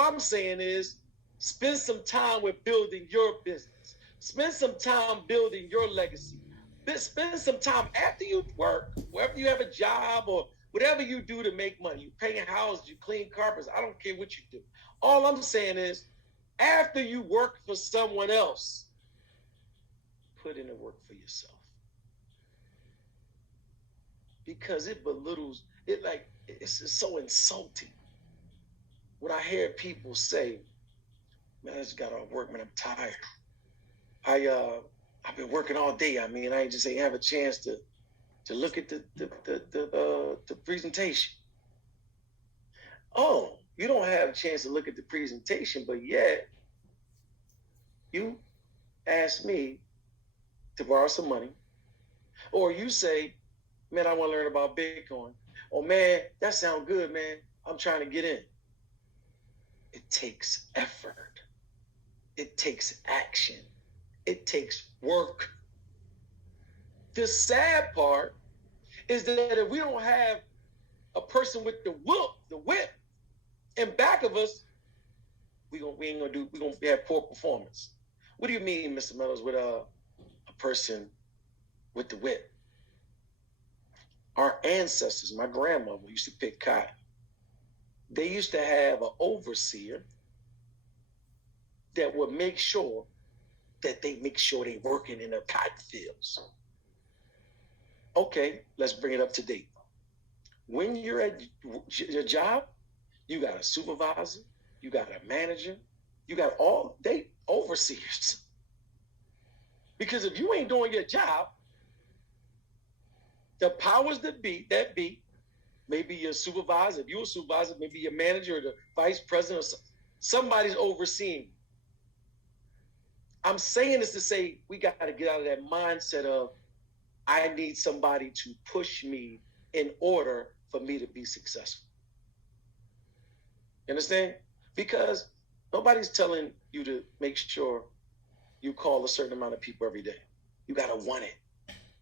I'm saying is spend some time with building your business. Spend some time building your legacy. Spend some time after you work, wherever you have a job or whatever you do to make money. You paint houses, you clean carpets. I don't care what you do. All I'm saying is after you work for someone else, put in the work for yourself. Because it belittles, it's so insulting when I hear people say, man, I just got off work, man, I'm tired. I've been working all day. I mean, I just ain't have a chance to look at the presentation. Oh, you don't have a chance to look at the presentation, but yet you ask me to borrow some money, or you say, man, I want to learn about Bitcoin. Oh man, that sounds good, man. I'm trying to get in. It takes effort. It takes action. It takes work. The sad part is that if we don't have a person with the whip in back of us, we gonna have poor performance. What do you mean, Mr. Meadows, with a person with the whip? Our ancestors, my grandmother used to pick cotton. They used to have an overseer that would make sure that they working in the cotton fields. Okay, let's bring it up to date. When you're at your job, you got a supervisor, you got a manager, you got they overseers. Because if you ain't doing your job, the powers that be, maybe your supervisor, if you're a supervisor, maybe your manager or the vice president, or somebody's overseeing. I'm saying this to say we got to get out of that mindset of I need somebody to push me in order for me to be successful. You understand? Because nobody's telling you to make sure you call a certain amount of people every day. You got to want it.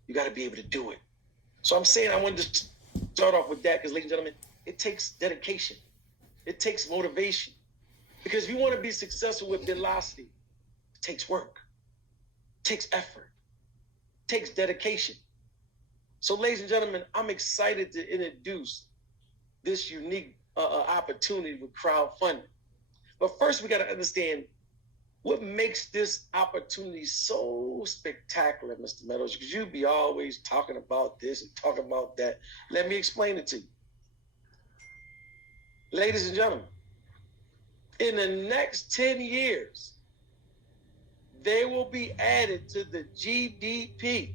You got to be able to do it. So I'm saying I wanted to start off with that because, ladies and gentlemen, it takes dedication. It takes motivation. Because if you want to be successful with BitLocity, it takes work. It takes effort. It takes dedication. So, ladies and gentlemen, I'm excited to introduce this unique opportunity with crowdfunding. But first, we got to understand what makes this opportunity so spectacular, Mr. Meadows, because you be always talking about this and talking about that. Let me explain it to you. Ladies and gentlemen, in the next 10 years, they will be added to the GDP.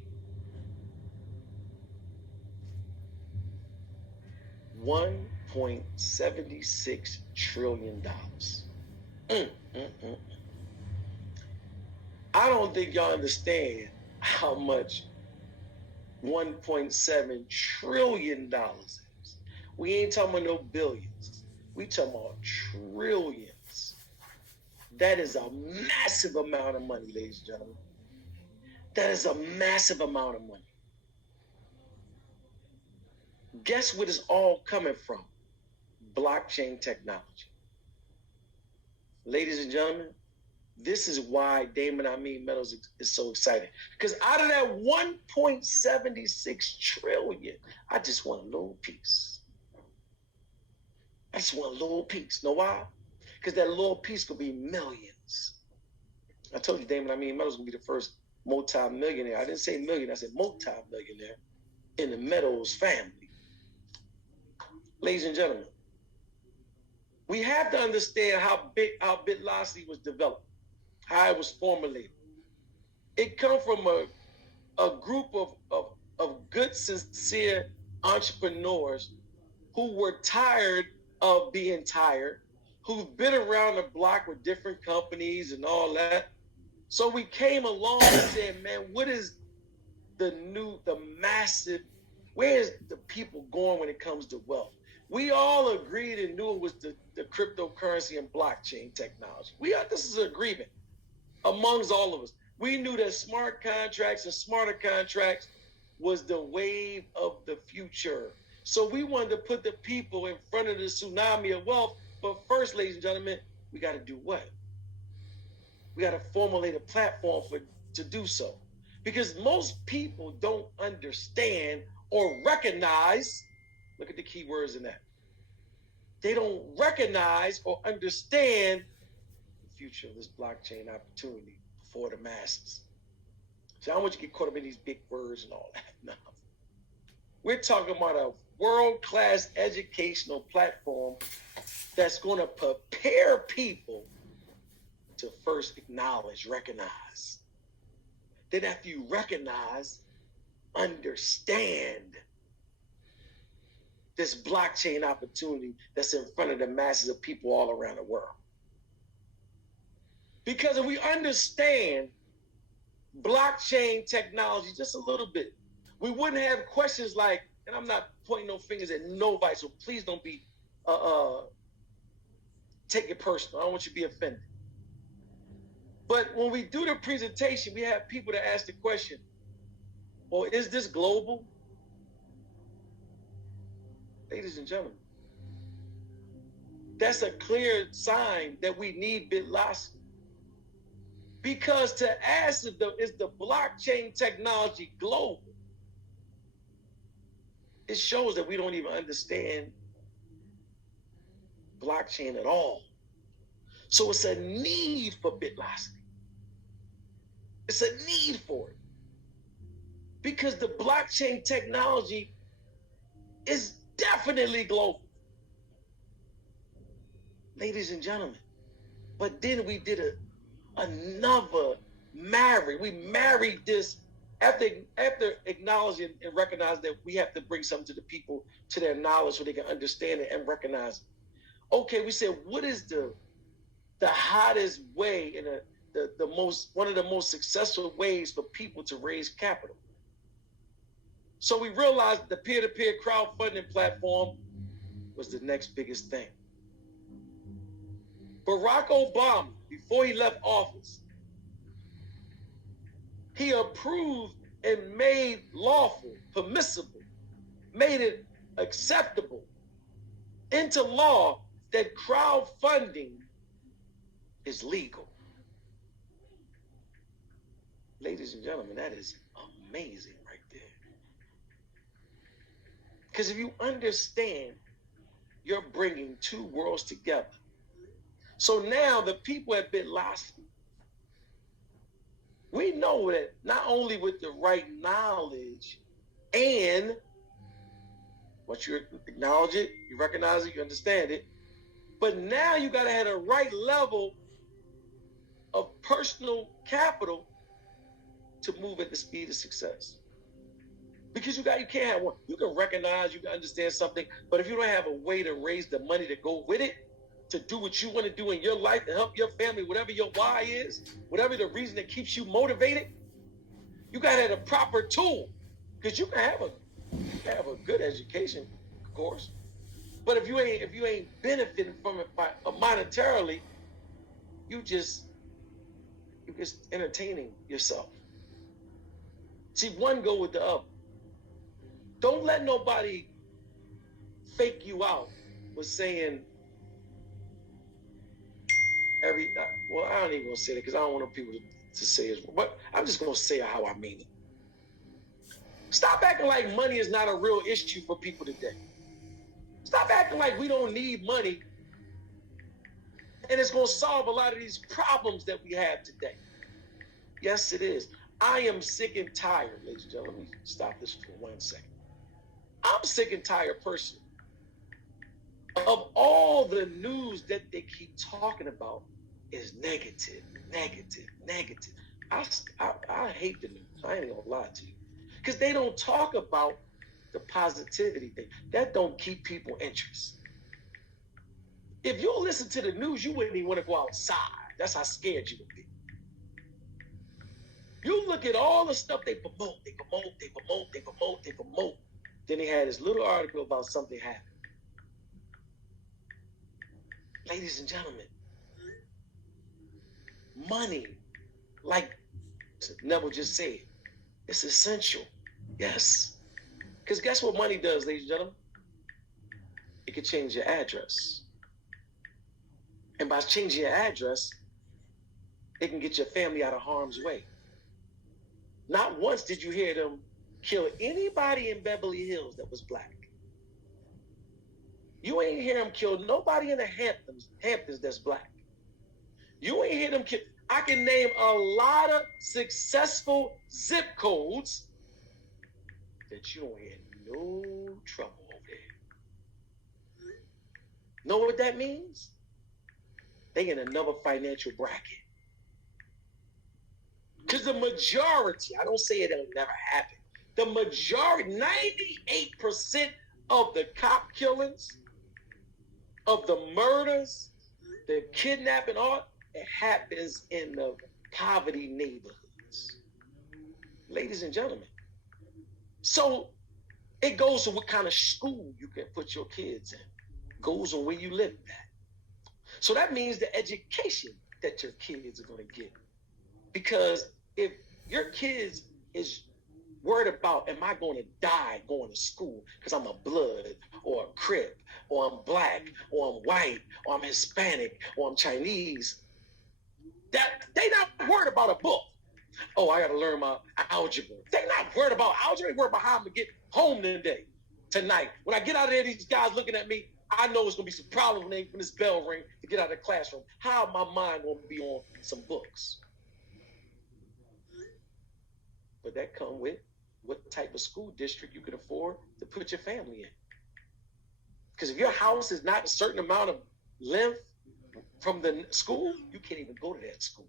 $1.76 trillion. I don't think y'all understand how much $1.7 trillion is. We ain't talking about no billions. We talking about trillions. That is a massive amount of money, ladies and gentlemen. That is a massive amount of money. Guess what is all coming from? Blockchain technology. Ladies and gentlemen, this is why Damon Meadows is so excited. Because out of that 1.76 trillion, I just want a little piece. I just want a little piece. Know why? Because that little piece could be millions. I told you Damon Meadows is going to be the first multi-millionaire. I didn't say millionaire, I said multi-millionaire in the Meadows family. Ladies and gentlemen, we have to understand how BitLocity was developed, how it was formulated. It come from a group of good, sincere entrepreneurs who were tired of being tired, who've been around the block with different companies and all that. So we came along and said, man, what is the massive, where is the people going when it comes to wealth? We all agreed and knew it was the cryptocurrency and blockchain technology. This is an agreement amongst all of us. We knew that smart contracts and smarter contracts was the wave of the future. So we wanted to put the people in front of the tsunami of wealth But first, ladies and gentlemen, we got to do what? We got to formulate a platform to do so. Because most people don't understand or recognize, look at the key words in that. They don't recognize or understand the future of this blockchain opportunity for the masses. So I don't want you to get caught up in these big words and all that. No. We're talking about a world-class educational platform that's going to prepare people to first acknowledge, recognize. Then after you recognize, understand this blockchain opportunity that's in front of the masses of people all around the world. Because if we understand blockchain technology just a little bit, we wouldn't have questions like, and I'm not pointing no fingers at nobody, so please don't be, take it personal. I don't want you to be offended. But when we do the presentation, we have people to ask the question, well, is this global? Ladies and gentlemen, that's a clear sign that we need BitLocity. Because to ask is the blockchain technology global, it shows that we don't even understand blockchain at all. So it's a need for BitLocity. It's a need for it. Because the blockchain technology is definitely global. Ladies and gentlemen, but then we did another marry. We married this after acknowledging and recognizing that we have to bring something to the people, to their knowledge so they can understand it and recognize it. Okay, we said, what is the hottest way and one of the most successful ways for people to raise capital? So we realized the peer-to-peer crowdfunding platform was the next biggest thing. Barack Obama, before he left office, he approved and made lawful, permissible, made it acceptable into law that crowdfunding is legal. Ladies and gentlemen, that is amazing right there. Because if you understand, you're bringing two worlds together. So now the people at BitLocity, we know that not only with the right knowledge and once you acknowledge it, you recognize it, you understand it, but now you got to have the right level of personal capital to move at the speed of success. Because you can't have one. You can recognize, you can understand something, but if you don't have a way to raise the money to go with it, to do what you want to do in your life, to help your family, whatever your why is, whatever the reason that keeps you motivated, you got to have a proper tool. Because you can have a good education, of course, but if you ain't benefiting from it monetarily, you're just entertaining yourself. See, one go with the other. Don't let nobody fake you out with saying well, I don't even gonna say that because I don't want people to say it, but I'm just gonna say how I mean it. Stop acting like money is not a real issue for people today. Stop acting like we don't need money and it's gonna solve a lot of these problems that we have today. Yes, it is. I am sick and tired, ladies and gentlemen. Let me stop this for 1 second. I'm sick and tired personally of all the news that they keep talking about is negative. I hate the news. I ain't gonna lie to you. Because they don't talk about the positivity thing. That don't keep people interest. If you listen to the news, you wouldn't even want to go outside. That's how scared you would be. You look at all the stuff they promote. Then they had this little article about something happening. Ladies and gentlemen, money, like Neville just said, it's essential. Yes. Because guess what money does, ladies and gentlemen? It can change your address. And by changing your address, it can get your family out of harm's way. Not once did you hear them kill anybody in Beverly Hills that was black. You ain't hear them kill nobody in the Hamptons that's black. You ain't hear them kill. I can name a lot of successful zip codes that you don't hear no trouble over there. Know what that means? They in another financial bracket. Because the majority, I don't say it'll never happen, the majority, 98% of the cop killings, of the murders, the kidnapping, all, it happens in the poverty neighborhoods. Ladies and gentlemen. So it goes to what kind of school you can put your kids in. Goes on where you live at. So that means the education that your kids are going to get. Because if your kids is worried about, am I going to die going to school because I'm a blood or a Crip or I'm black or I'm white or I'm Hispanic or I'm Chinese, that they not worried about a book. Oh, I got to learn my algebra. They're not worried about algebra. They're worried about how I'm going to get home tonight. When I get out of there, these guys looking at me, I know it's going to be some problem when this bell ring to get out of the classroom. How my mind going to be on some books? But that come with what type of school district you can afford to put your family in. Because if your house is not a certain amount of length from the school, you can't even go to that school.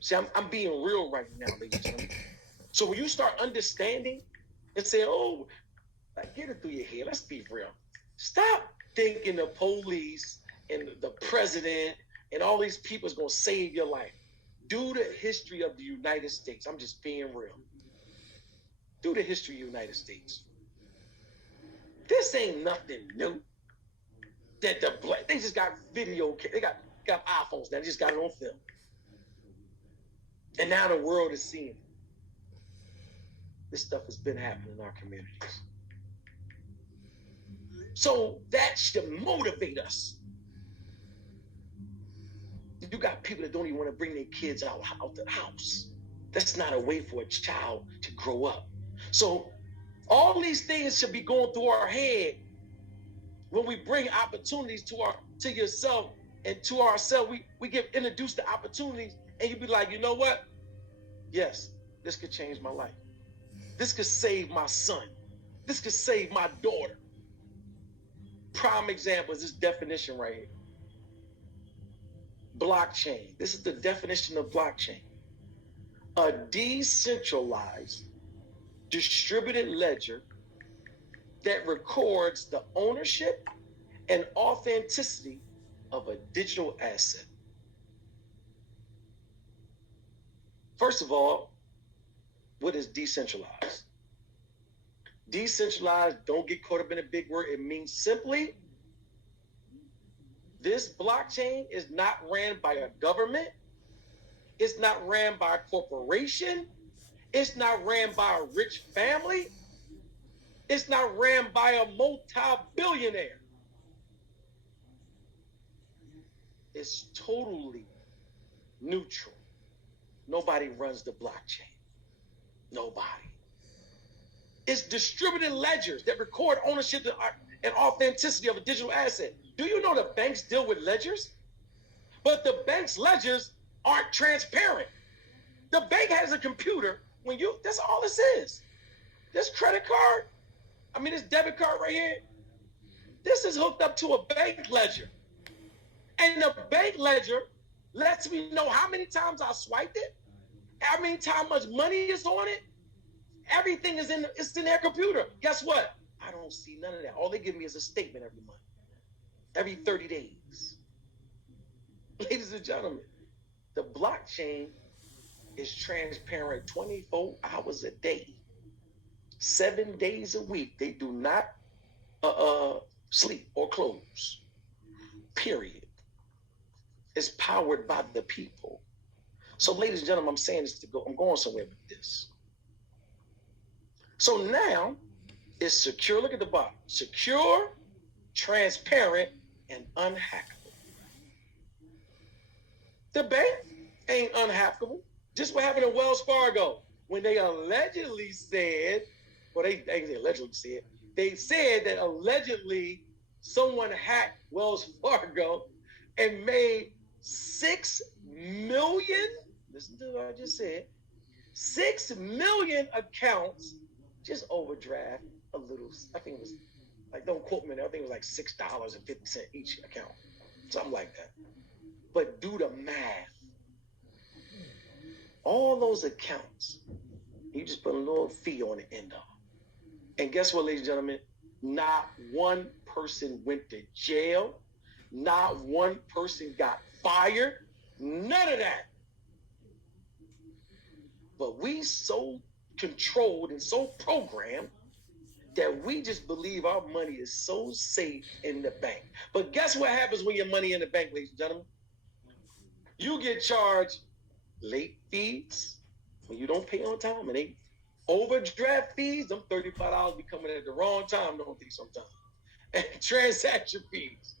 See, I'm being real right now, ladies and gentlemen. So when you start understanding and saying, oh, like, get it through your head, let's be real. Stop thinking the police and the president and all these people is going to save your life. Do the history of the United States. I'm just being real. Do the history of the United States. This ain't nothing new. That they just got video, they got iPhones now, they just got it on film. And now the world is seeing it. This stuff has been happening in our communities. So that should motivate us. You got people that don't even want to bring their kids out the house. That's not a way for a child to grow up. So all these things should be going through our head when we bring opportunities to yourself and to ourselves. We get introduced to opportunities, and you be like, you know what? Yes, this could change my life. This could save my son. This could save my daughter. Prime example is this definition right here. Blockchain. This is the definition of blockchain. A decentralized, distributed ledger that records the ownership and authenticity of a digital asset. First of all, what is decentralized? Decentralized, don't get caught up in a big word. It means simply, this blockchain is not ran by a government. It's not ran by a corporation. It's not ran by a rich family. It's not ran by a multi-billionaire. It's totally neutral. Nobody runs the blockchain. Nobody. It's distributed ledgers that record ownership and authenticity of a digital asset. Do you know the banks deal with ledgers? But the bank's ledgers aren't transparent. The bank has a computer. That's all this is. This credit card, this debit card right here, this is hooked up to a bank ledger. And the bank ledger lets me know how many times I swiped it, how much money is on it. Everything is in their computer. Guess what? I don't see none of that. All they give me is a statement every month, every 30 days. Ladies and gentlemen, the blockchain is transparent 24 hours a day, 7 days a week. They do not sleep or close, period. It's powered by the people. So, ladies and gentlemen, I'm saying this I'm going somewhere with this. So now it's secure. Look at the bottom. Secure, transparent, and unhackable. The bank ain't unhackable. Just what happened in Wells Fargo when they allegedly said, well, they allegedly said, they said that allegedly someone hacked Wells Fargo and made 6 million, listen to what I just said, 6 million accounts just overdraft a little. I think it was like, don't quote me, I think it was like $6.50 each account, something like that. But do the math. All those accounts, you just put a little fee on the end of them. And guess what, ladies and gentlemen? Not one person went to jail. Not one person got fired. None of that. But we so controlled and so programmed that we just believe our money is so safe in the bank. But guess what happens when your money in the bank, ladies and gentlemen? You get charged late fees when you don't pay on time, and they overdraft fees. Them $35 be coming at the wrong time, don't they? Sometimes, and transaction fees.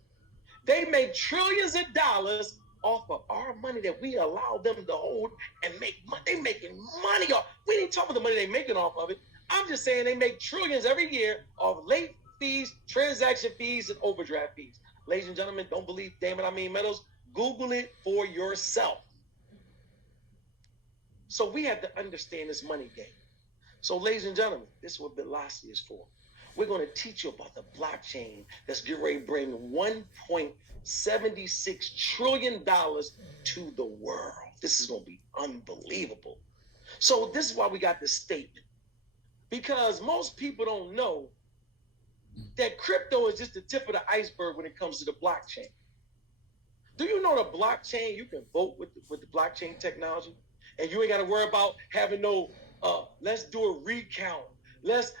They make trillions of dollars off of our money that we allow them to hold and make money. They making money off. We didn't talk about the money they making off of it. I'm just saying they make trillions every year off late fees, transaction fees, and overdraft fees. Ladies and gentlemen, don't believe Damon Meadows. Google it for yourself. So we have to understand this money game. So, ladies and gentlemen, this is what BitLocity is for. We're going to teach you about the blockchain that's getting ready to bring $1.76 trillion to the world. This is going to be unbelievable. So this is why we got this statement. Because most people don't know that crypto is just the tip of the iceberg when it comes to the blockchain. Do you know the blockchain, you can vote with the blockchain technology, and you ain't got to worry about having no, let's do a recount.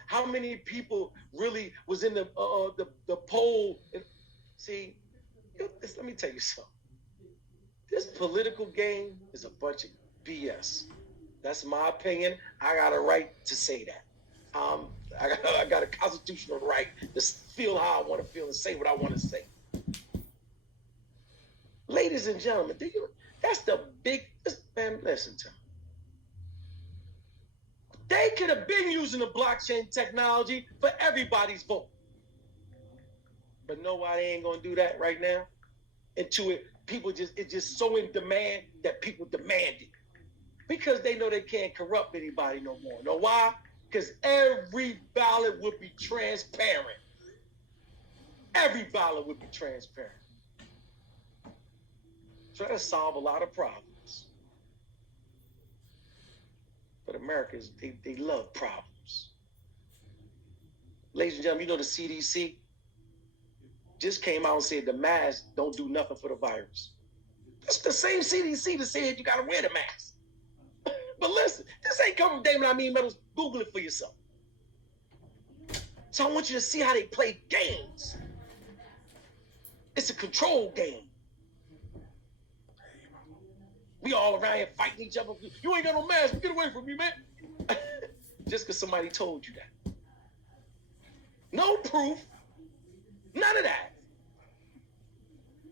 How many people really was in the poll? See, let me tell you something. This political game is a bunch of BS. That's my opinion. I got a right to say that. I got a constitutional right to feel how I want to feel and say what I want to say. Ladies and gentlemen, that's the man, listen to me. They could have been using the blockchain technology for everybody's vote. But no, why they ain't going to do that right now? It's just so in demand that people demand it. Because they know they can't corrupt anybody no more. Know why? Because every ballot would be transparent. Every ballot would be transparent. Try to solve a lot of problems. But Americans, they love problems. Ladies and gentlemen, you know the CDC just came out and said the mask don't do nothing for the virus. That's the same CDC that said you got to wear the mask. But listen, this ain't coming from Damon Meadows. Google it for yourself. So I want you to see how they play games. It's a control game. We all around here fighting each other. You ain't got no mask. Get away from me, man. Just because somebody told you that. No proof. None of that.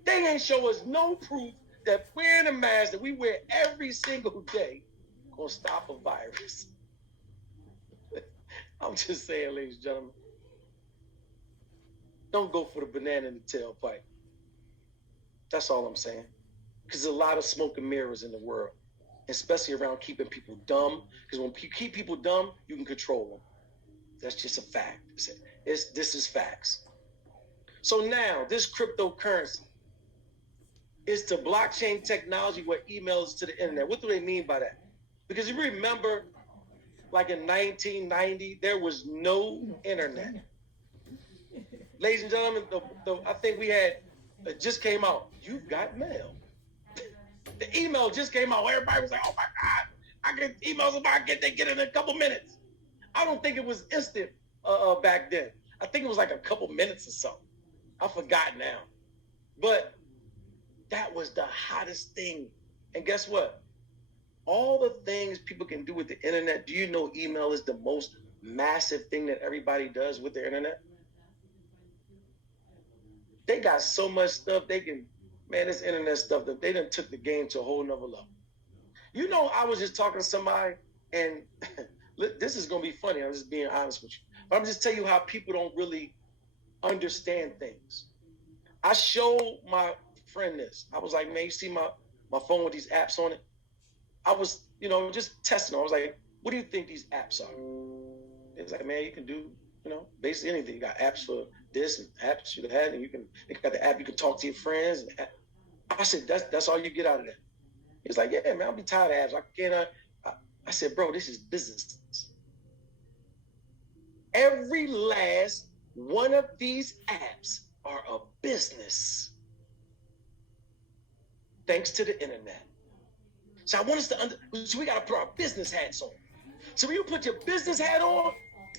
They ain't show us no proof that wearing a mask that we wear every single day gonna stop a virus. I'm just saying, ladies and gentlemen, don't go for the banana in the tailpipe. That's all I'm saying. Because there's a lot of smoke and mirrors in the world, especially around keeping people dumb. Because when you keep people dumb, you can control them. That's just a fact. This is facts. So now, this cryptocurrency is the blockchain technology where emails to the internet. What do they mean by that? Because you remember, like in 1990, there was no internet. Ladies and gentlemen, I think we had, it just came out, you've got mail. The email just came out. Everybody was like, oh my God, I get emails about they get it in a couple minutes. I don't think it was instant back then. I think it was like a couple minutes or so. I forgot now. But that was the hottest thing. And guess what? All the things people can do with the internet, do you know email is the most massive thing that everybody does with the internet? They got so much stuff they can, Man, this internet stuff, that they done took the game to a whole nother level. You know, I was just talking to somebody, and this is going to be funny. I'm just being honest with you. But I'm just telling you how people don't really understand things. I showed my friend this. I was like, man, you see my phone with these apps on it? I was, just testing. I was like, what do you think these apps are? It's like, man, you can do, basically anything. You got apps for this and apps for that, and you got the app you can talk to your friends. And I said, that's all you get out of that. He's like, yeah, man, I'll be tired of apps. I can't. I said, bro, this is business. Every last one of these apps are a business, thanks to the internet. So I want us to so we got to put our business hats on. So when you put your business hat on,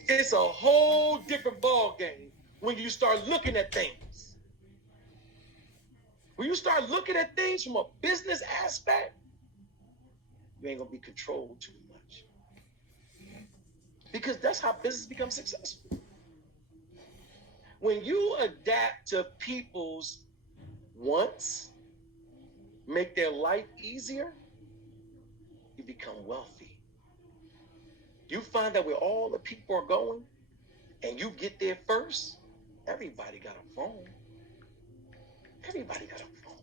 it's a whole different ball game when you start looking at things. When you start looking at things from a business aspect, you ain't gonna be controlled too much. Because that's how business becomes successful. When you adapt to people's wants, make their life easier, you become wealthy. You find that where all the people are going and you get there first, everybody got a phone. Everybody got a phone.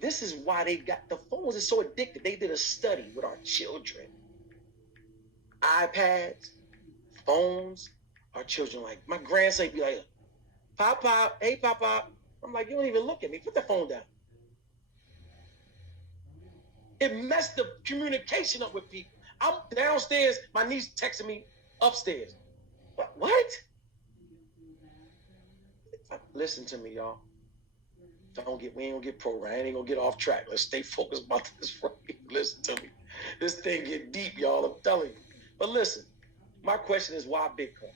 This is why they got the phones are so addictive. They did a study with our children. iPads, phones, our children like, my grandson be like, Pop, Pop, hey, Pop, Pop. I'm like, you don't even look at me. Put the phone down. It messed the communication up with people. I'm downstairs, my niece texting me upstairs. What? Listen to me, y'all. We ain't gonna get programmed. I ain't gonna get off track. Let's stay focused about this. Listen to me. This thing get deep, y'all. I'm telling you. But listen, my question is, why Bitcoin?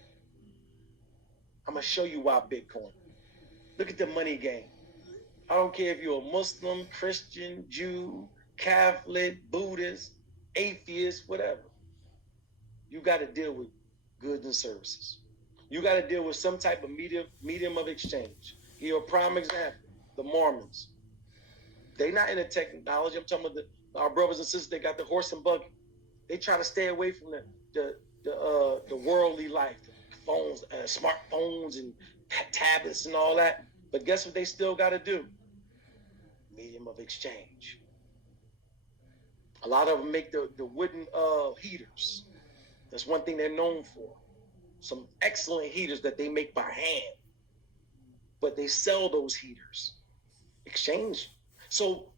I'm gonna show you why Bitcoin. Look at the money game. I don't care if you're a Muslim, Christian, Jew, Catholic, Buddhist, atheist, whatever. You got to deal with goods and services. You got to deal with some type of medium of exchange. Here, a prime example, the Mormons. They not into technology. I'm talking about our brothers and sisters. They got the horse and buggy. They try to stay away from the worldly life, the phones, smartphones, and tablets and all that. But guess what they still got to do? Medium of exchange. A lot of them make the wooden heaters. That's one thing they're known for. Some excellent heaters that they make by hand. But they sell those heaters. Exchange. So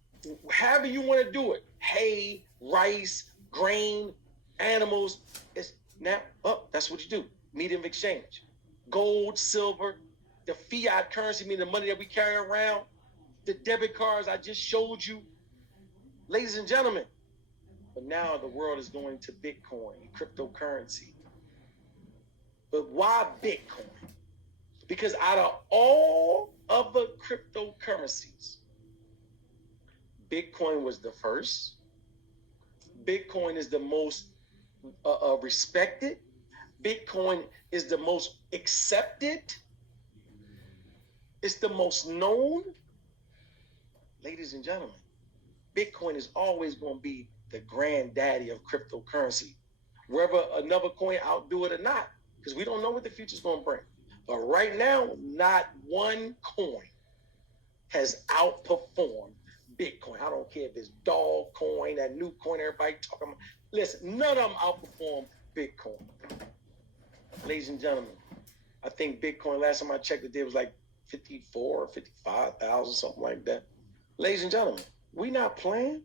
however you want to do it, hay, rice, grain, animals, that's what you do. Medium of exchange. Gold, silver, the fiat currency, meaning the money that we carry around, the debit cards I just showed you. Ladies and gentlemen, but now the world is going to Bitcoin, cryptocurrency. But why Bitcoin? Because out of all other cryptocurrencies, Bitcoin was the first. Bitcoin is the most respected. Bitcoin is the most accepted. It's the most known. Ladies and gentlemen, Bitcoin is always going to be the granddaddy of cryptocurrency. Whether another coin outdo it or not, because we don't know what the future is going to bring. But right now, not one coin has outperformed Bitcoin. I don't care if it's dog coin, that new coin everybody talking about. Listen, none of them outperform Bitcoin. Ladies and gentlemen, I think Bitcoin, last time I checked it, there was like 54 or 55,000, something like that. Ladies and gentlemen, we not playing.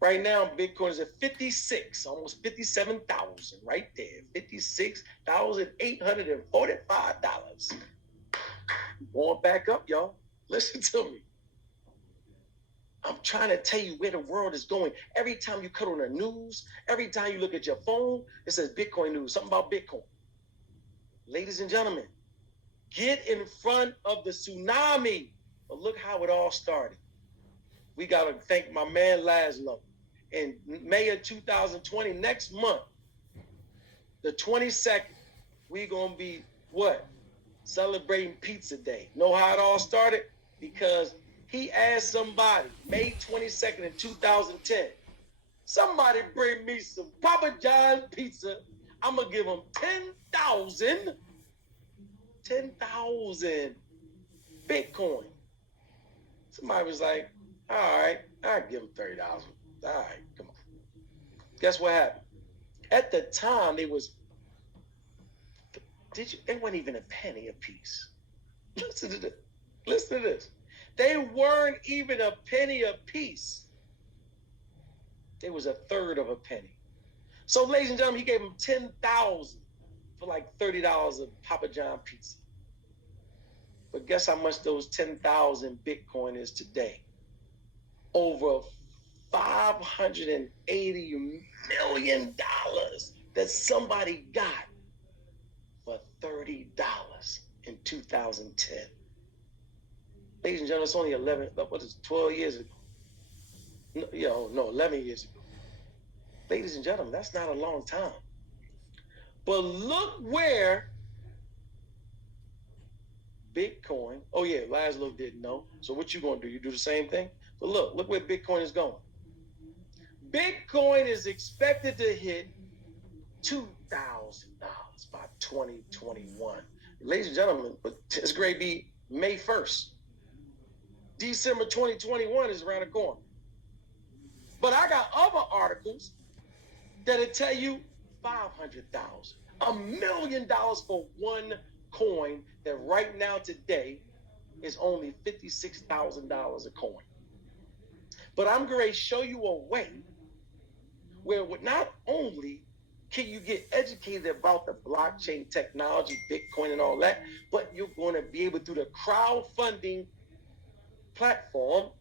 Right now, Bitcoin is at 56, almost 57,000 right there. $56,845. Going back up, y'all. Listen to me. I'm trying to tell you where the world is going. Every time you cut on the news, every time you look at your phone, it says Bitcoin news, something about Bitcoin. Ladies and gentlemen, get in front of the tsunami. But look how it all started. We got to thank my man Laszlo. In May of 2020, next month, the 22nd, we're going to be what? Celebrating Pizza Day. Know how it all started? because he asked somebody, May 22nd in 2010, somebody bring me some Papa John's pizza. I'm going to give him 10,000 Bitcoin. Somebody was like, all right, I'll give him $30. All right, come on. Guess what happened? At the time, they weren't even a penny a piece. Listen to this. They weren't even a penny a piece. They was a third of a penny. So, ladies and gentlemen, he gave him 10,000 for like $30 of Papa John pizza. But guess how much those 10,000 Bitcoin is today? Over $580 million that somebody got for $30 in 2010. Ladies and gentlemen, it's only 12 years ago. No, 11 years ago. Ladies and gentlemen, that's not a long time. But look where Bitcoin, Laszlo didn't know. So what you gonna do? You do the same thing? But look where Bitcoin is going. Bitcoin is expected to hit $2,000 by 2021. Ladies and gentlemen, but it's going to be May 1st. December 2021 is around the corner. But I got other articles that'll tell you $500,000, $1 million for one coin that right now today is only $56,000 a coin. But I'm going to show you a way where not only can you get educated about the blockchain technology, Bitcoin and all that, but you're going to be able through the crowdfunding platform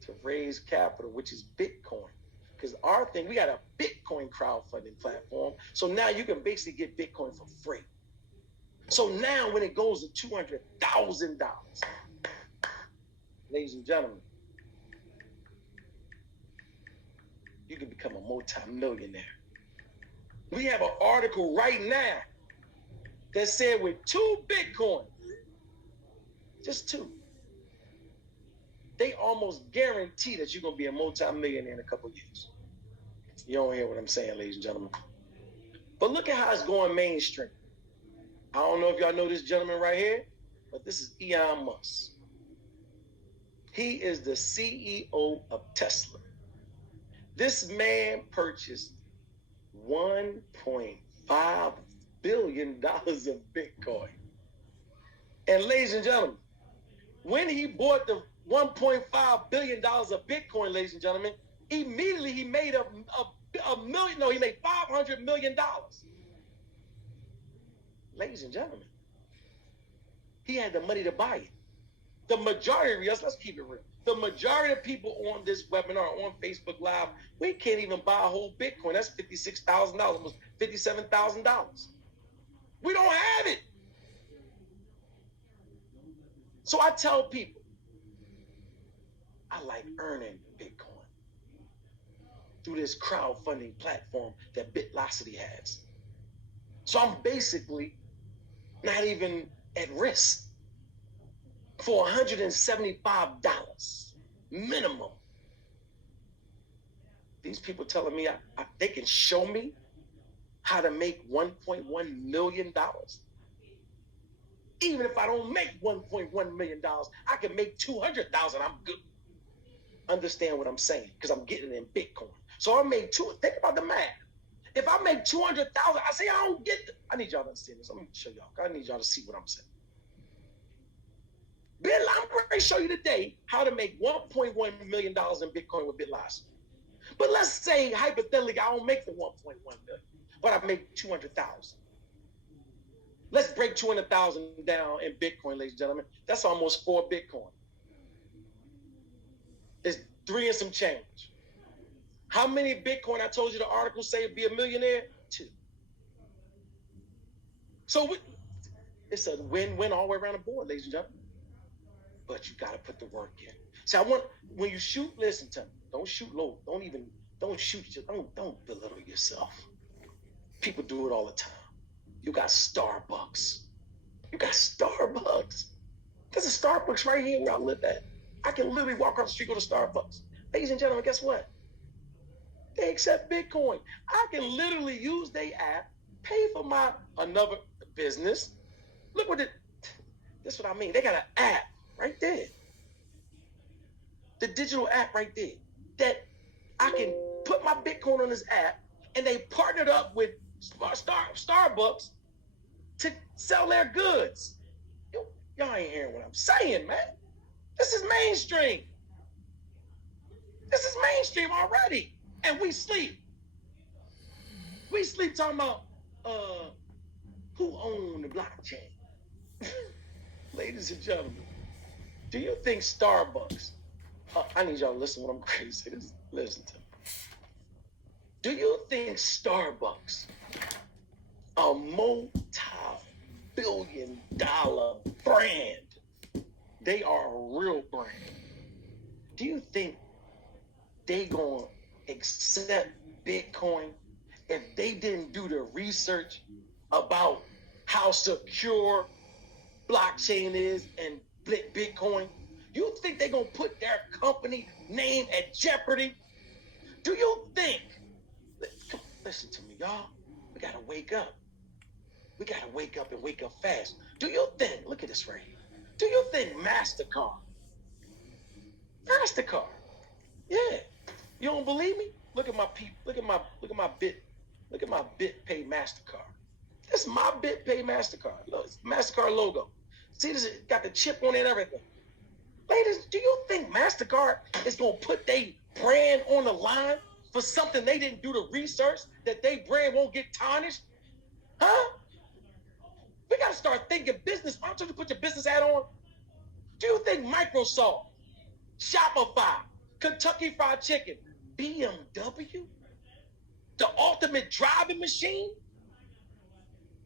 to raise capital, which is Bitcoin. Because our thing, we got a Bitcoin crowdfunding platform. So now you can basically get Bitcoin for free. So now when it goes to $200,000, ladies and gentlemen, you can become a multi-millionaire. We have an article right now that said with 2 Bitcoin, just 2, they almost guarantee that you're going to be a multi-millionaire in a couple of years. You don't hear what I'm saying, ladies and gentlemen. But look at how it's going mainstream. I don't know if y'all know this gentleman right here, but this is Elon Musk. He is the CEO of Tesla. This man purchased $1.5 billion of Bitcoin. And ladies and gentlemen, when he bought the $1.5 billion of Bitcoin, ladies and gentlemen, immediately he made he made $500 million. Ladies and gentlemen, he had the money to buy it. The majority of us, let's keep it real. The majority of people on this webinar, on Facebook Live, we can't even buy a whole Bitcoin. That's $56,000, almost $57,000. We don't have it. So I tell people, I like earning Bitcoin through this crowdfunding platform that BitLocity has. So I'm basically not even at risk for $175 minimum. These people telling me they can show me how to make $1.1 million. Even if I don't make $1.1 million, I can make $200,000. I'm good. Understand what I'm saying? Because I'm getting it in Bitcoin. So I made think about the math. If I make $200,000, I say I don't get it. I need y'all to understand this. Let me show y'all. I need y'all to see what I'm saying. I'm going to show you today how to make $1.1 million in Bitcoin with BitLocity. But let's say, hypothetically, I don't make the $1.1 million, but I make $200,000. Let's break $200,000 down in Bitcoin, ladies and gentlemen. That's almost 4 Bitcoin. It's 3 and some change. How many Bitcoin, I told you the article say be a millionaire? 2. So it's a win-win all the way around the board, ladies and gentlemen. But you got to put the work in. So when you shoot, listen to me. Don't shoot low. Don't belittle yourself. People do it all the time. You got Starbucks. There's a Starbucks right here where I live at. I can literally walk across the street, go to Starbucks. Ladies and gentlemen, guess what? They accept Bitcoin. I can literally use their app, pay for my another business. Look what this is what I mean. They got an app right there. The digital app right there that I can put my Bitcoin on this app, and they partnered up with Starbucks to sell their goods. Y'all ain't hearing what I'm saying, man. This is mainstream. This is mainstream already. And we sleep. We sleep talking about who owned the blockchain. Ladies and gentlemen, do you think Starbucks, I need y'all to listen to what I'm crazy. Listen to me. Do you think Starbucks, a multi-billion-dollar brand, they are a real brand, do you think they gonna accept Bitcoin if they didn't do the research about how secure blockchain is and Bitcoin? You think they're gonna put their company name at jeopardy? Do you think, listen to me, y'all, we gotta wake up. We gotta wake up and wake up fast. Do you think, look at this right here, do you think MasterCard, yeah, you don't believe me? Look at my BitPay MasterCard. That's my BitPay MasterCard. Look, it's MasterCard logo. See, this got the chip on it and everything. Ladies, do you think MasterCard is gonna put their brand on the line for something they didn't do the research that their brand won't get tarnished? Huh? We gotta start thinking business. Why don't you put your business hat on? Do you think Microsoft, Shopify, Kentucky Fried Chicken, BMW, the ultimate driving machine?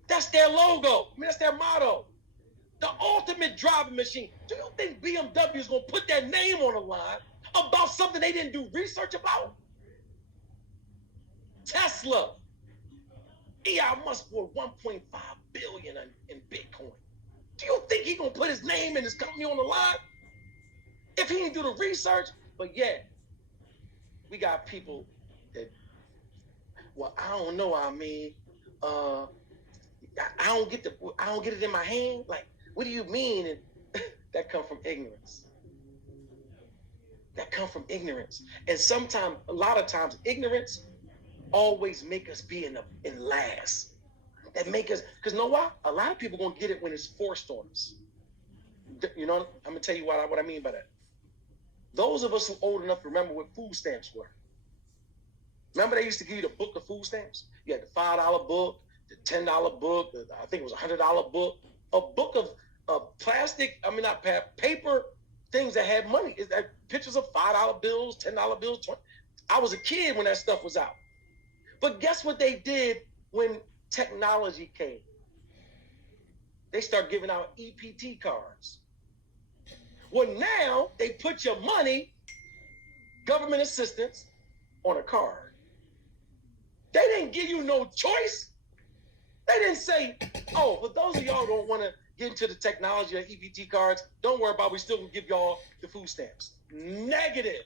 That's their logo. I mean, that's their motto. The ultimate driving machine. Do you think BMW is going to put their name on the line about something they didn't do research about? Tesla. Elon Musk bought 1.5 billion in Bitcoin. Do you think he's going to put his name and his company on the line if he didn't do the research? But yet, we got people that, well, I don't know. I mean, I don't get it in my hand. Like, what do you mean? And that come from ignorance. And sometimes, a lot of times, ignorance always make us be in last. That make us, because you know why? A lot of people gonna get it when it's forced on us. You know, I'm gonna tell you what I mean by that. Those of us who old enough to remember what food stamps were. Remember they used to give you the book of food stamps? You had the $5 book, the $10 book, I think it was a $100 book. A book of plastic, not paper things that had money. Is that pictures of $5 bills, $10 bills, 20. I was a kid when that stuff was out. But guess what they did when technology came? They start giving out EPT cards. Well, now they put your money, government assistance, on a card. They didn't give you no choice. They didn't say, oh, for those of y'all who don't want to get into the technology of EPT cards, don't worry about it, we still gonna give y'all the food stamps. Negative.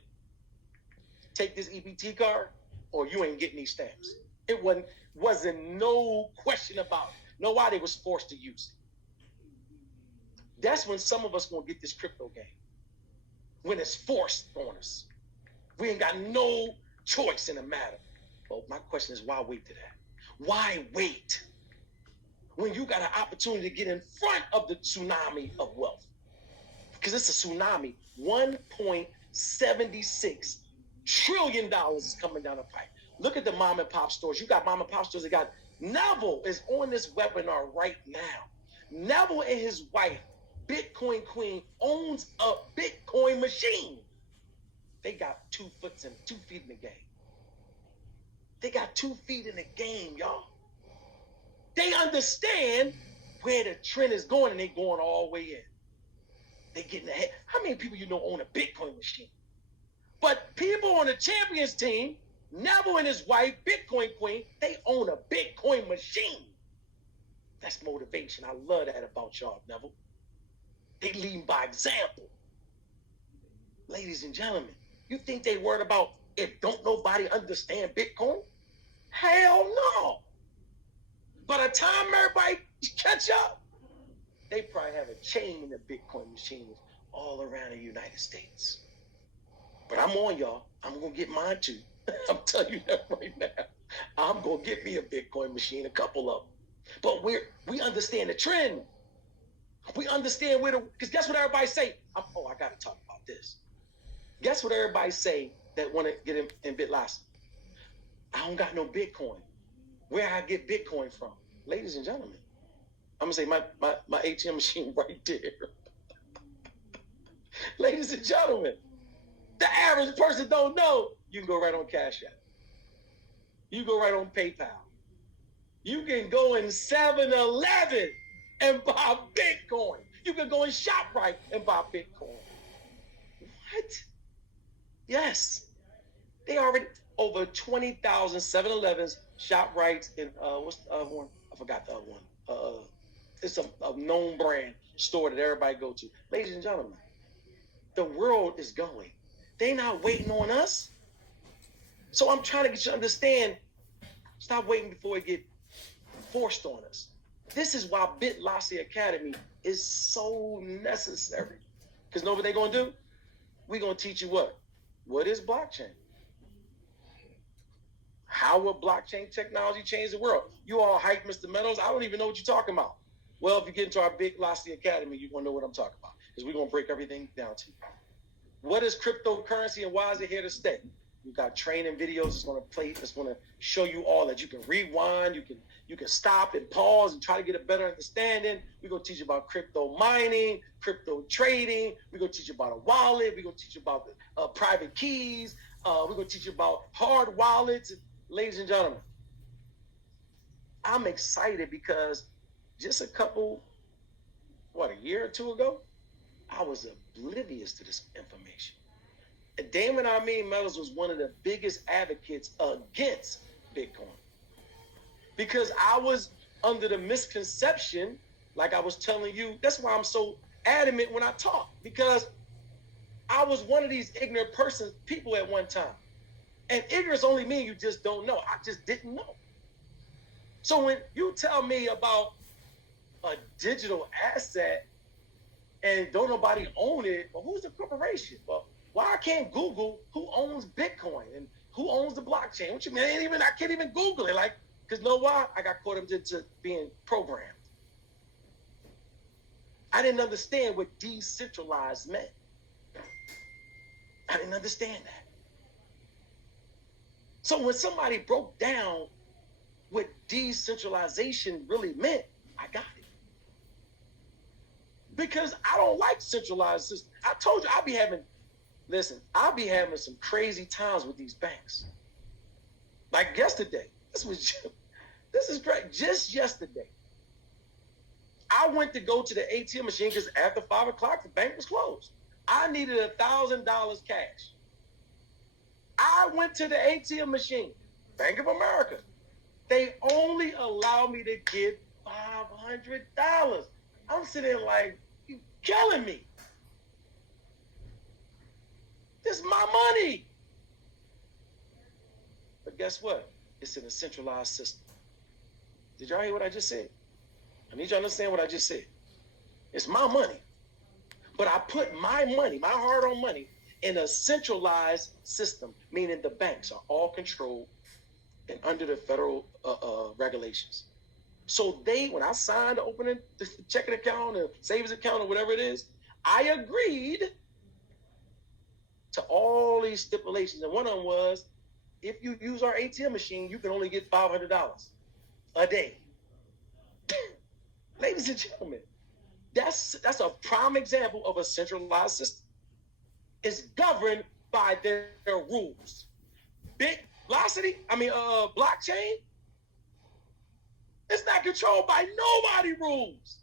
Take this EPT card or you ain't getting these stamps. It wasn't no question about it. Nobody was forced to use it. That's when some of us gonna get this crypto game. When it's forced on us. We ain't got no choice in the matter. Well, my question is, why wait to that? Why wait? When you got an opportunity to get in front of the tsunami of wealth. Because it's a tsunami. $1.76 trillion is coming down the pipe. Look at the mom and pop stores. You got mom and pop stores that got, Neville is on this webinar right now. Neville and his wife, Bitcoin Queen, owns a Bitcoin machine. They got 2 feet in the game. They got 2 feet in the game, y'all. They understand where the trend is going, and they going all the way in. They getting ahead. How many people you know own a Bitcoin machine? But people on the champions team, Neville and his wife, Bitcoin Queen, they own a Bitcoin machine. That's motivation. I love that about y'all, Neville. They leading by example. Ladies and gentlemen, you think they worried about if don't nobody understand Bitcoin? Hell no. By the time everybody catch up, they probably have a chain of Bitcoin machines all around the United States. But I'm on y'all. I'm going to get mine too. I'm telling you that right now. I'm going to get me a Bitcoin machine, a couple of them. But we understand the trend. We understand because guess what everybody say? I got to talk about this. Guess what everybody say that want to get in BitLocity? I don't got no Bitcoin. Where I get Bitcoin from? Ladies and gentlemen, I'm going to say my ATM machine right there. Ladies and gentlemen, the average person don't know. You can go right on Cash App. You go right on PayPal. You can go in 7-Eleven and buy Bitcoin. You can go in ShopRite and buy Bitcoin. What? Yes. They already over 20,000 7-Elevens, ShopRites, and what's the other one? I forgot the other one. It's a known brand store that everybody go to. Ladies and gentlemen, the world is going. They not waiting on us. So I'm trying to get you to understand, stop waiting before it get forced on us. This is why BitLocity Academy is so necessary. Because know what they're going to do? We're going to teach you what? What is blockchain? How will blockchain technology change the world? You all hype Mr. Meadows. I don't even know what you're talking about. Well, if you get into our BitLocity Academy, you're going to know what I'm talking about. Because we're going to break everything down to you. What is cryptocurrency and why is it here to stay? We've got training videos that's going to play. That's going to show you all that. You can rewind. You can stop and pause and try to get a better understanding. We're going to teach you about crypto mining, crypto trading. We're going to teach you about a wallet. We're going to teach you about private keys. We're going to teach you about hard wallets. Ladies and gentlemen, I'm excited because just a year or two ago, I was oblivious to this information. And Damon Meadows was one of the biggest advocates against Bitcoin. Because I was under the misconception, like I was telling you, that's why I'm so adamant when I talk. Because I was one of these ignorant people at one time. And ignorance only means you just don't know. I just didn't know. So when you tell me about a digital asset and don't nobody own it, well, who's the corporation? Well, why I can't Google who owns Bitcoin and who owns the blockchain? What you mean? I can't even Google it. Because know why? I got caught up into being programmed. I didn't understand what decentralized meant. I didn't understand that. So when somebody broke down what decentralization really meant, I got it. Because I don't like centralized systems. I told you I'll be having some crazy times with these banks. Like yesterday, this is great. Just yesterday, I went to go to the ATM machine because after 5 o'clock, the bank was closed. I needed $1,000 cash. I went to the ATM machine, Bank of America. They only allow me to get $500. I'm sitting there like, you killing me. This is my money. But guess what? It's in a centralized system. Did y'all hear what I just said? I need you to understand what I just said. It's my money. But I put my money, my hard-earned money, in a centralized system, meaning the banks are all controlled and under the federal regulations. So when I signed to open the checking account or savings account or whatever it is, I agreed to all these stipulations. And one of them was, if you use our ATM machine, you can only get $500 a day. Ladies and gentlemen, that's a prime example of a centralized system. It's governed by their rules. BitLocity, blockchain, it's not controlled by nobody rules.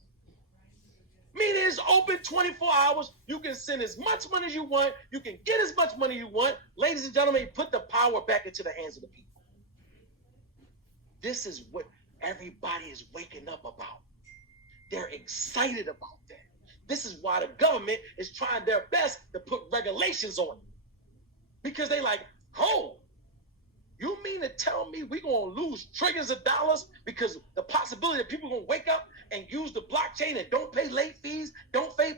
Meaning it's open 24 hours. You can send as much money as you want. You can get as much money you want. Ladies and gentlemen, put the power back into the hands of the people. This is what everybody is waking up about. They're excited about that. This is why the government is trying their best to put regulations on it. Because they like, oh, you mean to tell me we're going to lose trillions of dollars because the possibility that people are going to wake up and use the blockchain and don't pay late fees, don't pay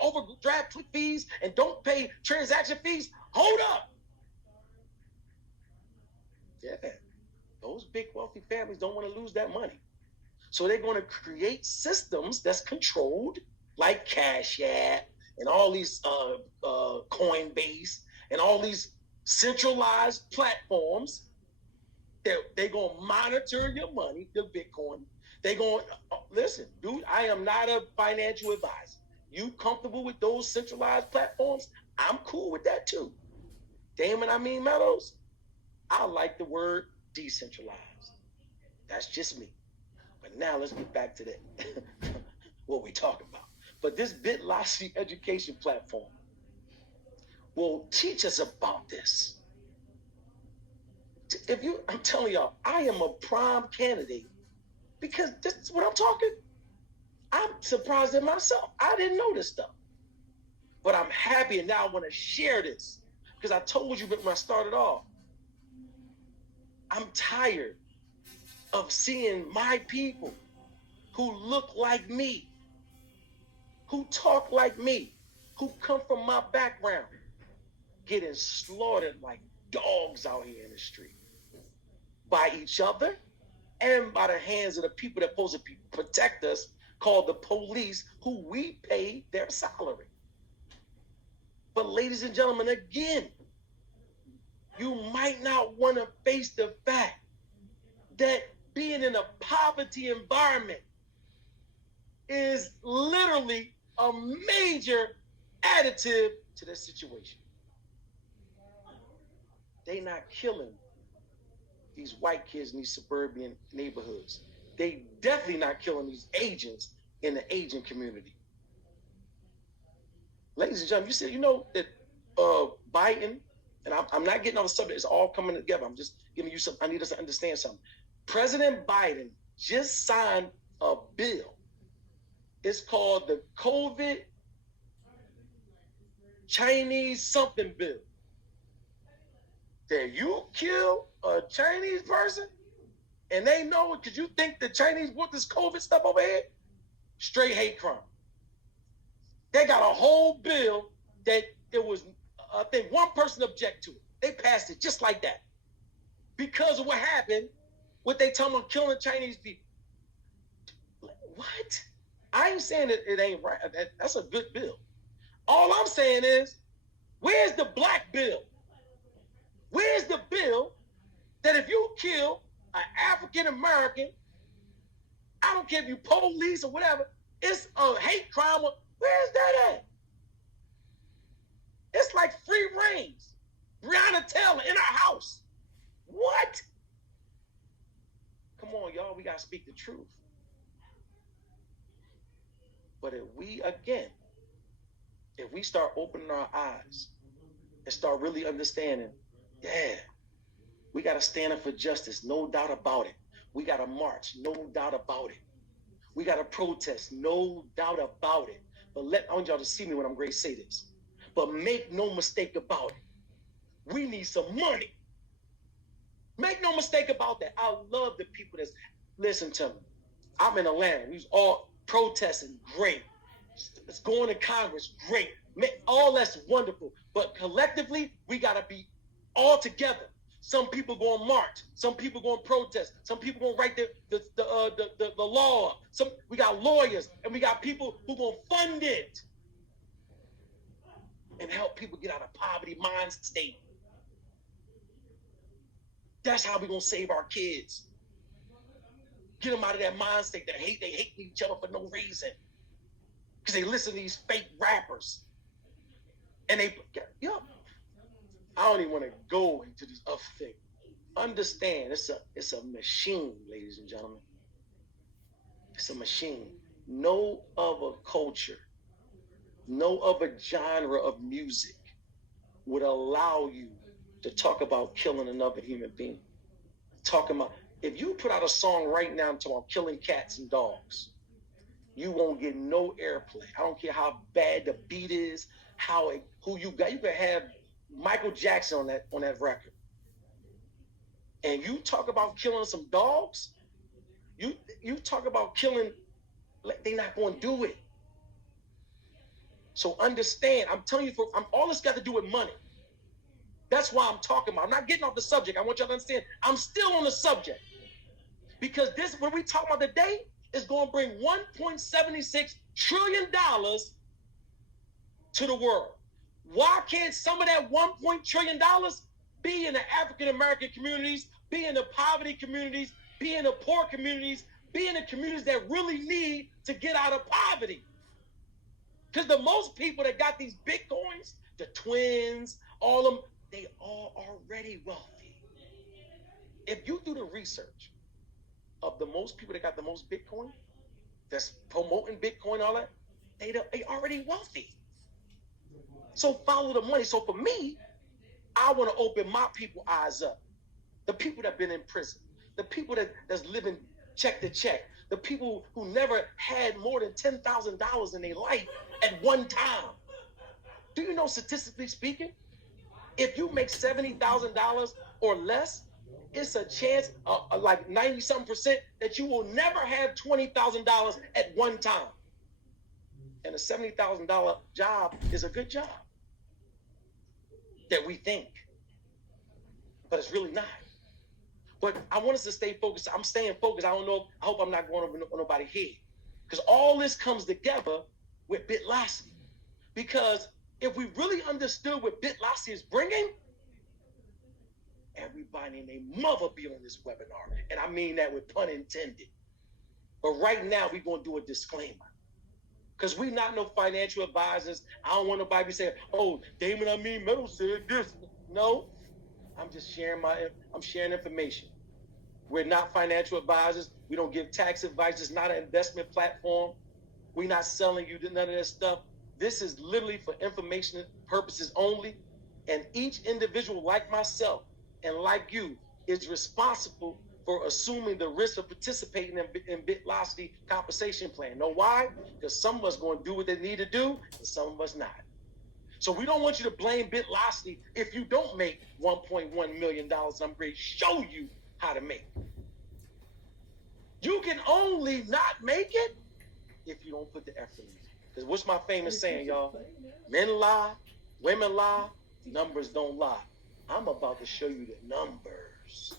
overdraft fees, and don't pay transaction fees? Hold up. Yeah, those big wealthy families don't want to lose that money. So they're going to create systems that's controlled, like Cash App and all these Coinbase and all these centralized platforms. They're going to monitor your money, the Bitcoin. They're going to, listen, dude, I am not a financial advisor. You comfortable with those centralized platforms? I'm cool with that too. Damon, Meadows, I like the word decentralized. That's just me. But now let's get back to that, what we talking about. But this BitLocity education platform will teach us about this. I'm telling y'all, I am a prime candidate because this is what I'm talking. I'm surprised at myself. I didn't know this stuff. But I'm happy, and now I want to share this because I told you when I started off, I'm tired of seeing my people who look like me, who talk like me, who come from my background, getting slaughtered like dogs out here in the street by each other and by the hands of the people that are supposed to protect us, called the police, who we pay their salary. But ladies and gentlemen, again, you might not want to face the fact that being in a poverty environment is literally a major additive to the situation. They not killing these white kids in these suburban neighborhoods. They definitely not killing these Asians in the Asian community. Ladies and gentlemen, you know that Biden, and I'm not getting on the subject, it's all coming together. I'm just giving you some, I need us to understand something. President Biden just signed a bill. It's called the COVID Chinese something bill. That you kill a Chinese person and they know it because you think the Chinese want this COVID stuff over here? Straight hate crime. They got a whole bill that it was, I think one person object to it. They passed it just like that. Because of what happened, what they talking about killing Chinese people. What? I ain't saying that it ain't right. That's a good bill. All I'm saying is, where's the black bill? Where's the bill that if you kill an African American, I don't care if you police or whatever, it's a hate crime. Where's that at? It's like free reigns. Breonna Taylor in our house. What? Come on, y'all. We got to speak the truth. But if we start opening our eyes and start really understanding, yeah, we got to stand up for justice, no doubt about it. We got to march, no doubt about it. We got to protest, no doubt about it. But I want y'all to see me when I'm going to say this. But make no mistake about it. We need some money. Make no mistake about that. I love the people that's, listen to me. I'm in Atlanta. We was all protesting, great. It's going to Congress, great. All that's wonderful. But collectively, we got to be all together. Some people going to march. Some people going to protest. Some people going to write the law. We got lawyers, and we got people who going to fund it and help people get out of poverty mind state. That's how we going to save our kids. Get them out of that mind state that they hate each other for no reason. Because they listen to these fake rappers. And I don't even want to go into this other thing. Understand, it's a machine, ladies and gentlemen. It's a machine. No other culture, no other genre of music would allow you to talk about killing another human being. Talking about, if you put out a song right now talking about killing cats and dogs, you won't get no airplay. I don't care how bad the beat is, who you got. You can have Michael Jackson on that record. And you talk about killing some dogs, you talk about killing, they're not going to do it. So understand, I'm telling you, all this got to do with money. That's why I'm talking about. I'm not getting off the subject. I want y'all to understand, I'm still on the subject. Because this, when we talk about today, is going to bring $1.76 trillion to the world. Why can't some of that $1 trillion be in the African American communities, be in the poverty communities, be in the poor communities, be in the communities that really need to get out of poverty? Because the most people that got these Bitcoins, the twins, all of them, they all already wealthy. If you do the research of the most people that got the most Bitcoin, that's promoting Bitcoin, all that, they already wealthy. So follow the money. So for me, I want to open my people eyes up. The people that have been in prison, the people that's living check to check, the people who never had more than $10,000 in their life at one time. Do you know, statistically speaking, if you make $70,000 or less, it's a chance, like 90-something%, that you will never have $20,000 at one time. And a $70,000 job is a good job that we think, but it's really not. But I want us to stay focused. I'm staying focused. I don't know. I hope I'm not going over nobody's head, because all this comes together with BitLocity. Because if we really understood what BitLocity is bringing, everybody and their mother be on this webinar. And I mean that with pun intended. But right now, we're going to do a disclaimer. Because we not no financial advisors. I don't want nobody to say, oh, Damon, I mean, Metal said this. No, I'm just sharing information. We're not financial advisors. We don't give tax advice. It's not an investment platform. We're not selling you none of that stuff. This is literally for information purposes only. And each individual like myself and like you is responsible for assuming the risk of participating in BitLocity compensation plan. Know why? Because some of us going to do what they need to do, and some of us not. So we don't want you to blame BitLocity if you don't make $1.1 million. I'm going to show you how to make it. You can only not make it if you don't put the effort in. Because what's my famous saying, y'all? Men lie, women lie, numbers don't lie. I'm about to show you the numbers.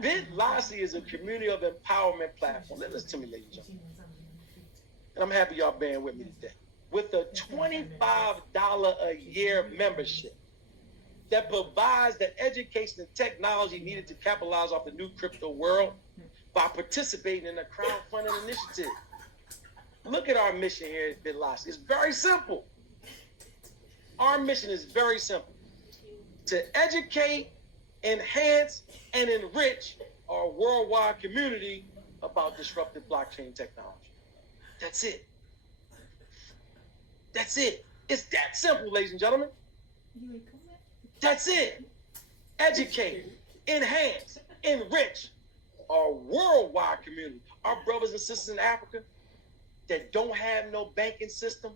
BitLocity is a community of empowerment platform. Listen to me, ladies and gentlemen. And I'm happy y'all being with me today. With a $25 a year membership that provides the education and technology needed to capitalize off the new crypto world by participating in a crowdfunding initiative. Look at our mission here at BitLocity. It's very simple. Our mission is very simple. To educate, enhance, and enrich our worldwide community about disruptive blockchain technology. That's it. That's it. It's that simple, ladies and gentlemen. That's it. Educate, enhance, enrich our worldwide community. Our brothers and sisters in Africa that don't have no banking system.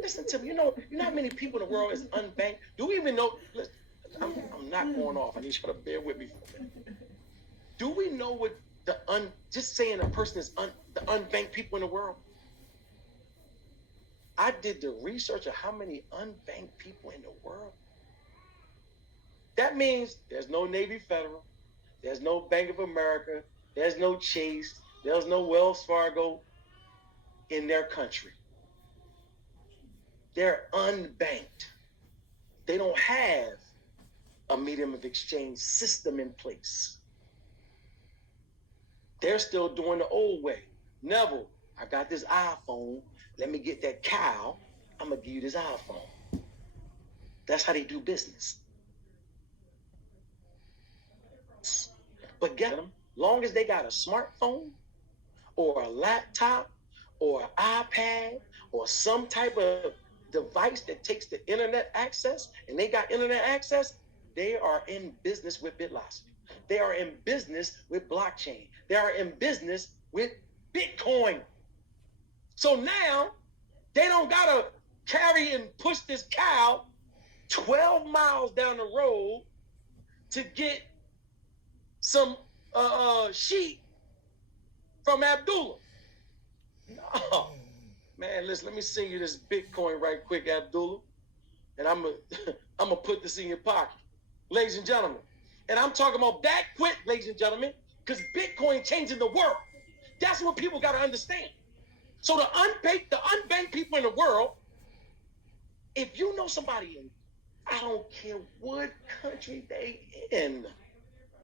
Listen to me. You know how many people in the world is unbanked? Do we even know? Listen, I'm not going off. I need you to bear with me for a minute. Do we know what just saying a person is the unbanked people in the world? I did the research of how many unbanked people in the world. That means there's no Navy Federal, there's no Bank of America, there's no Chase, there's no Wells Fargo in their country. They're unbanked. They don't have a medium of exchange system in place. They're still doing the old way. Neville, I got this iPhone. Let me get that cow. I'm going to give you this iPhone. That's how they do business. But get them, long as they got a smartphone or a laptop or an iPad or some type of device that takes the internet access, and they got internet access, they are in business with BitLocity. They are in business with blockchain. They are in business with Bitcoin. So now they don't gotta carry and push this cow 12 miles down the road to get some sheep from Abdullah. No, man, listen, let me send you this Bitcoin right quick, Abdullah. And I'm gonna put this in your pocket. Ladies and gentlemen. And I'm talking about that quick, ladies and gentlemen, because Bitcoin changing the world. That's what people gotta understand. So the unbanked people in the world, if you know somebody in, I don't care what country they in,